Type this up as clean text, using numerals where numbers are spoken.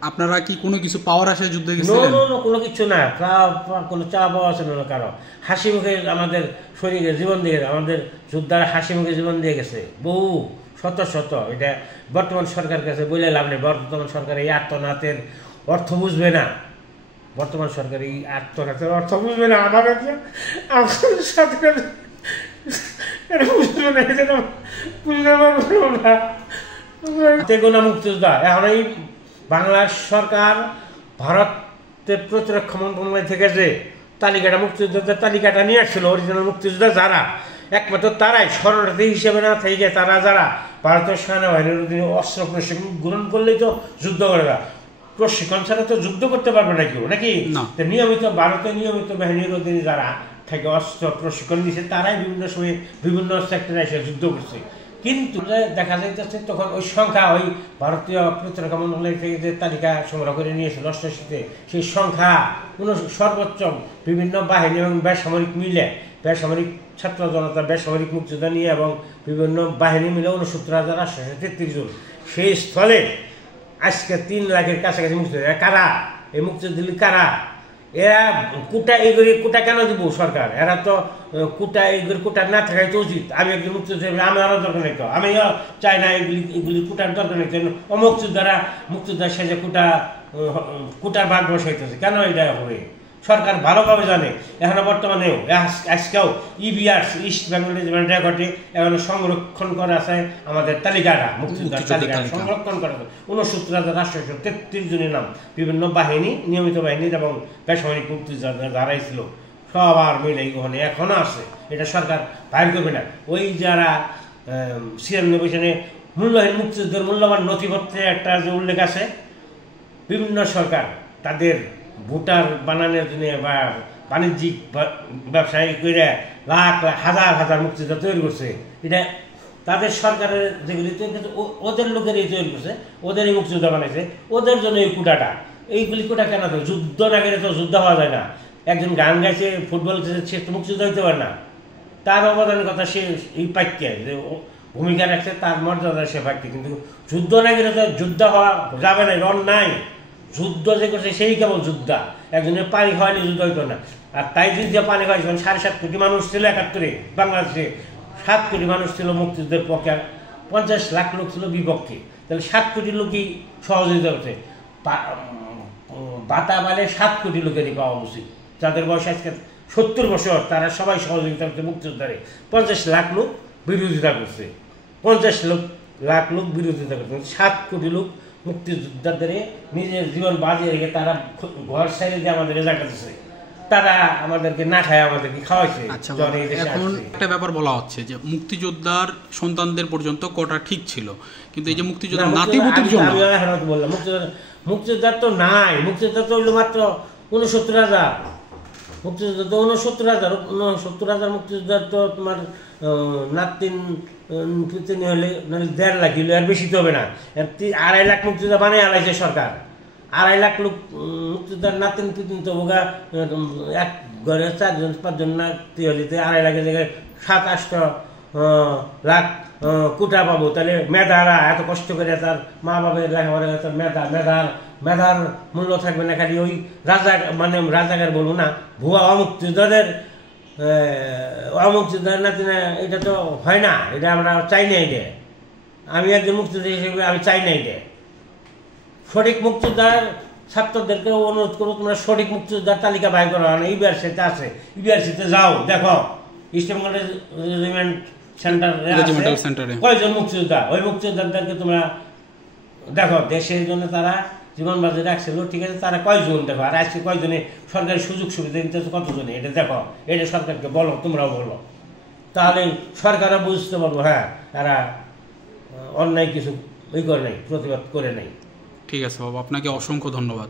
আপনারা কি কোনো কিছু পাওয়ার আশায় যুদ্ধে নো গেছিলেন? নো নো, কোনো কিছু না, কোনো চা পাওয়া ছিল না কারো। হাসি মুখে আমাদের শরীরে জীবন দিয়ে, আমাদের যোদ্ধারা হাসি মুখে জীবন দিয়ে গেছে বহু শত শত। এটা বর্তমান সরকার কাছে বলে লাভ নেই। বর্তমান সরকার এই আত্মনাথের অর্থ বুঝবে না। বর্তমান সরকার এই আত্মনাথের অর্থ বুঝবে না। আমার কাছে আমার সরকার এটা বুঝবে না, এটা বুঝতে পারবো না। তেগুনা মুক্তিযোদ্ধা এখন এই বাংলার সরকার ভারতের প্রতিরক্ষা মন্ত্রণালয় থেকে যে তালিকাটা, মুক্তিযোদ্ধাদের তালিকাটা নিয়ে আসছিল, অরিজিনাল মুক্তিযোদ্ধা যারা, একমাত্র তারাই শরণার্থী হিসেবে না থেকে তারা যারা ভারতের সেনাবাহিনীর অধীনে অস্ত্র প্রশিক্ষণ গ্রহণ করলেই তো যুদ্ধ করে না। প্রশিক্ষণ ছাড়া তো যুদ্ধ করতে পারবে না কেউ, নাকি? নিয়মিত ভারতের নিয়মিত বাহিনীর অধীনে যারা থেকে অস্ত্র প্রশিক্ষণ দিয়েছে তারাই বিভিন্ন সময় বিভিন্ন সেক্টরে এসে যুদ্ধ করছে। কিন্তু দেখা যাইতেছে তখন ওই সংখ্যা, ওই ভারতীয় প্রতিরক্ষা মন্ত্রণালয় থেকে যে তালিকা সংগ্রহ করে নিয়েছিল অষ্টআশিতে, সেই সংখ্যা সর্বোচ্চ বিভিন্ন বাহিনী এবং বেসামরিক মিলে, বেসামরিক ছাত্র জনতা, বেসামরিক মুক্তিযোদ্ধা নিয়ে এবং বিভিন্ন বাহিনী মিলে 69,833 জন। সেই স্থলে আজকে 3 লাখের কাছাকাছি মুক্তিযোদ্ধা। কারা এই মুক্তিযোদ্ধা? কারা এরা? কোটা এগুলি কোটা কেন দিব সরকার? এরা তো কোটা এগুলি কোটা না থাকাই তো উচিত। আমি একজন মুক্তিযোদ্ধা, আমারও দরকার নেই তো, আমিও চাই না এগুলি কোটার দরকার নেই। মুক্তিযোদ্ধা সেজে কোটার ভাগ বসাইতেছে কেন? এটা হবে সরকার ভালোভাবে জানে। এখনো বর্তমানেও আজকেও ইবিআরস, ইস্ট বেঙ্গল রেজিমেন্ট রেকর্ডে এখনো সংরক্ষণ করা আছে আমাদের তালিকাটা, মুক্তিযোদ্ধার তালিকা সংরক্ষণ করা আছে 69,833 জনের নাম। বিভিন্ন বাহিনী, নিয়মিত বাহিনীর এবং বেসামরিক মুক্তিযোদ্ধা যারাই ছিল সবার মিলে ওখানে এখনো আছে। এটা সরকার বাইর করবে না। ওই যারা 96 সনে মূল্যহীন মুক্তিযুদ্ধের মূল্যবান নথিপত্রে একটা যে উল্লেখ আছে, বিভিন্ন সরকার তাদের ভোটার বানানোর জন্য বা বাণিজ্যিক ব্যবসায়ী করে লাখ লাখ হাজার হাজার মুক্তিযোদ্ধা তৈরি করছে। এটা তাদের সরকারের যেগুলি তৈরি করছে ওদের লোকেরই তৈরি করছে, ওদেরই মুক্তিযোদ্ধা বানাইছে, ওদের জন্য এই কোটাটা। এইগুলি কোটা কেন? যুদ্ধ না গেলে তো যুদ্ধ হওয়া যায় না। একজন গান গাইছে, ফুটবল খেলছে, সে তো মুক্তিযোদ্ধা হইতে পারে না। তার অবদানের কথা সে এই পাইকে যে ভূমিকা রাখছে, তার মর্যাদা সে পাইকে। কিন্তু যুদ্ধ না গেলে তো যুদ্ধ হওয়া যাবে না, রন নাই। যুদ্ধ যে করছে সেই কেবল যোদ্ধা। একজনের পানি খাওয়ালে যুদ্ধ হইতো না। আর তাই যুদ্ধে পানি খাওয়াইছে 7.5 কোটি মানুষ ছিল 71-এ বাংলাদেশে। 7 কোটি মানুষ ছিল মুক্তিযুদ্ধের পক্ষে, 50 লাখ লোক ছিল বিপক্ষে। তাহলে 7 কোটি লোকই সহযোগিতা করছে। বাতা বালে 7 কোটি লোকেরই পাওয়া উচিত, যাদের বয়স আজকে 70 বছর, তারা সবাই সহযোগিতা করছে মুক্তিযোদ্ধারে। 50 লাখ লোক বিরোধিতা করছে, 50 লাখ লোক বিরোধিতা করছে। 7 কোটি লোক মুক্তিযোদ্ধাদের নিজের জীবন বাজিয়ে রেখে তারা ঘর সাইডে দিয়ে আমাদের এলাকা দিচ্ছে, তারা আমাদেরকে না খায় আমাদেরকে খাওয়াইছে। এখন একটা ব্যাপার বলা হচ্ছে যে মুক্তিযোদ্ধার সন্তানদের পর্যন্ত কোটা ঠিক ছিল, কিন্তু এই যে মুক্তিযোদ্ধার নাতিপুতির জন্য, আমি এখন বললাম মুক্তিযোদ্ধার তো নাই। মুক্তিযোদ্ধা তো হইলো মাত্র 69,000 মুক্তিযোদ্ধা, তো 69,000 মুক্তিযোদ্ধার তো তোমার নাতিন হলে 1.5 লাখ হইলে আর বেশি তো হবে না। 2.5 লাখ মুক্তিযোদ্ধা বানিয়ে আলাইছে সরকার। 2.5 লাখ লোক মুক্তিযোদ্ধার নাতিন পিতিন তো বোগা এক ঘরে 4-5 নাতি হলে 2.5 লাখের জায়গায় 7-8 লাখ কোটা পাবো। তাহলে মেধারা এত কষ্ট করে তার মা বাবার লেখাপড়া, তার মেধার মূল্য থাকবে না। খালি ওই রাজাকার বলবো না, ভুয়া অমুক্তিযোদ্ধাদের নাতি না, এটা তো হয় না। এটা আমরা চাই না। এটা আমি একজন মুক্তিযোদ্ধা হিসেবে আমি চাই না। এটা সঠিক মুক্তিযোদ্ধার ছাত্রদেরকে অনুরোধ করবো, তোমরা সঠিক মুক্তিযোদ্ধার তালিকা বাইর করা হয় না। ইবিআরসিতে আছে, ইবিআরসিতে যাও, দেখো ইস্ট বেঙ্গল রেজিমেন্ট সেন্টারে কয়জন মুক্তিযোদ্ধা, ওই মুক্তিযোদ্ধাদেরকে তোমরা দেখো। দেশের জন্য তারা জীবন বাজি রাখছিল, ঠিক আছে, তারা কয়জন দেখো। আর আজকে কয়জনে সরকারি সুযোগ সুবিধা দিতেছে, কতজনে, এটা দেখো। এটা সরকারকে বলো, তোমরাও বলো, তাহলে সরকারও বুঝতে পারবো হ্যাঁ তারা অন্যায় কিছু করে নাই, প্রতিবাদ করে নাই। ঠিক আছে বাবা, আপনাকে অসংখ্য ধন্যবাদ।